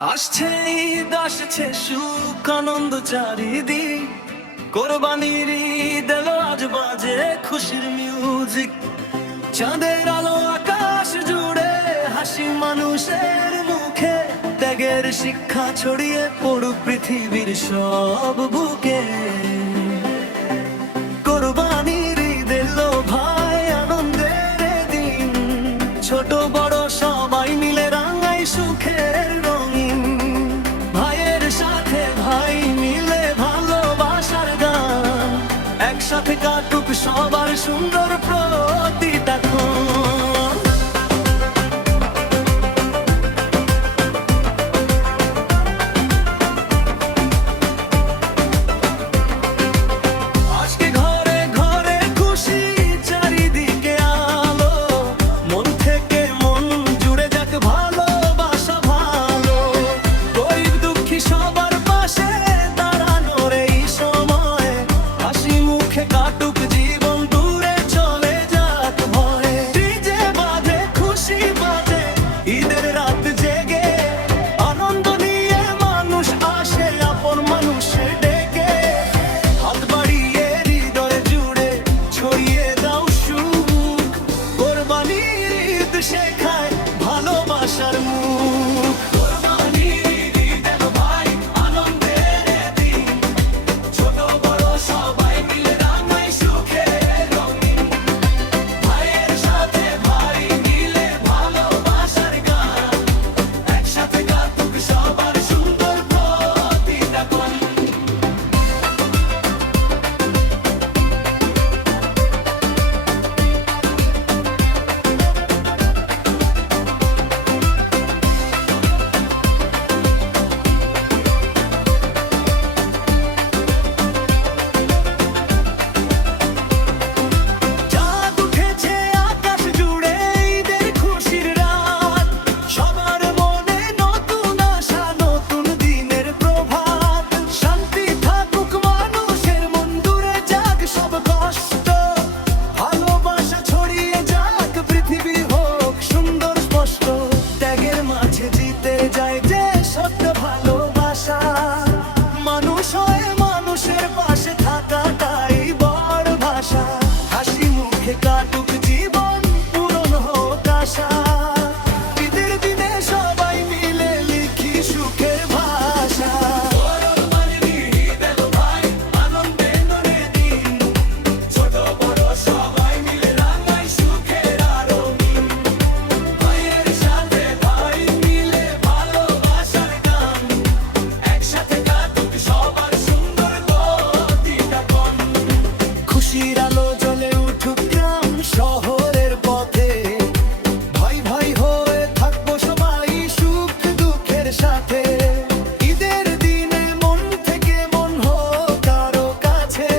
আসছে ঈদ, আসছে সুখ আনন্দ চারিদিক, কোরবানির ঈদ এলো আজ বাজে খুশির মিউজিক। চাঁদের আলো আকাশ জুড়ে, হাসি মানুষের মুখে, ত্যাগের শিক্ষা ছড়িয়ে পড়ুক পৃথিবীর সব বুকে। কোরবানির ঈদ এলো ভাই, আনন্দের দিন, ছোট বড় সবাই মিলে রাঙাই সুখের রঙিন। ভাইয়ের সাথে ভাই মিলে ভালোবাসার গান, একসাথে কাটুক সবার সুন্দর প্রতিটা ক্ষণ। আজকে ঘরে ঘরে খুশি, চারিদিকে আলো, মন থেকে মন জুড়ে যাক ভালোবাসা ভালো। গরিব দুঃখী সবার পাশে দাঁড়ানোর এই সময়, হাসি মুখে কাটুক জীবন, দূরে চলে যাক ভয়। ডিজে বাজে খুশি বাজে, ঈদের রাত জেগে, আনন্দ নিয়ে মানুষ আসে আপন মানুষের ডেকে। হাত বাড়িয়ে হৃদয় জুড়ে ছড়িয়ে দাও সুখ, কোরবানির ঈদ শেখায় ভালোবাসার মুখ। কোরবানির ঈদ এলো ভাই, আনন্দের দিন, ছোট বড় সবাই মিলে রাঙাই সুখের রঙিন। ভাইয়ের সাথে ভাই মিলে ভালোবাসার গান, একসাথে কাটুক সবার সুন্দর প্রতিটা ক্ষণ। চাঁদ উঠেছে আকাশ জুড়ে, ঈদের খুশির রাত, সবার মনে নতুন আশা, নতুন দিনের প্রভাত। শান্তি থাকুক মানুষের মন, দূরে যাক সব কষ্ট, ভালোবাসা ছড়িয়ে যাক, পৃথিবী হোক সুন্দর স্পষ্ট। ত্যাগের মাঝে জিতে যায় যে সত্য ভালোবাসা, মানুষ হয়ে মানুষের পাশে থাকাটাই বড় ভাষা। হাসি মুখে কাটুক জীবন, পূরণ হোক আশা, ঈদের দিনে সবাই মিলে লিখি সুখের ভাষা। কোরবানির ঈদ এলো ভাই, আনন্দের দিন, ছোট বড় সবাই মিলে রাঙাই সুখের রঙিন। ভাইয়ের সাথে ভাই মিলে ভালোবাসার গান, একসাথে কাটুক সবার সুন্দর প্রতিটা ক্ষণ। খুশির আলো জ্বলে উঠুক গ্রাম শহরের পথে, ভাই ভাই হয়ে থাকবো সবাই সুখ দুঃখের সাথে। ঈদের দিনে মন থেকে মন হোক কারো কাছে,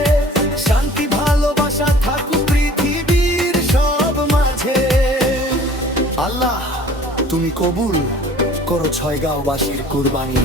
শান্তি ভালোবাসা থাকুক পৃথিবীর সব মাঝে। আল্লাহ তুমি কবুল করো ছয়গাঁওবাসীর কুরবানি।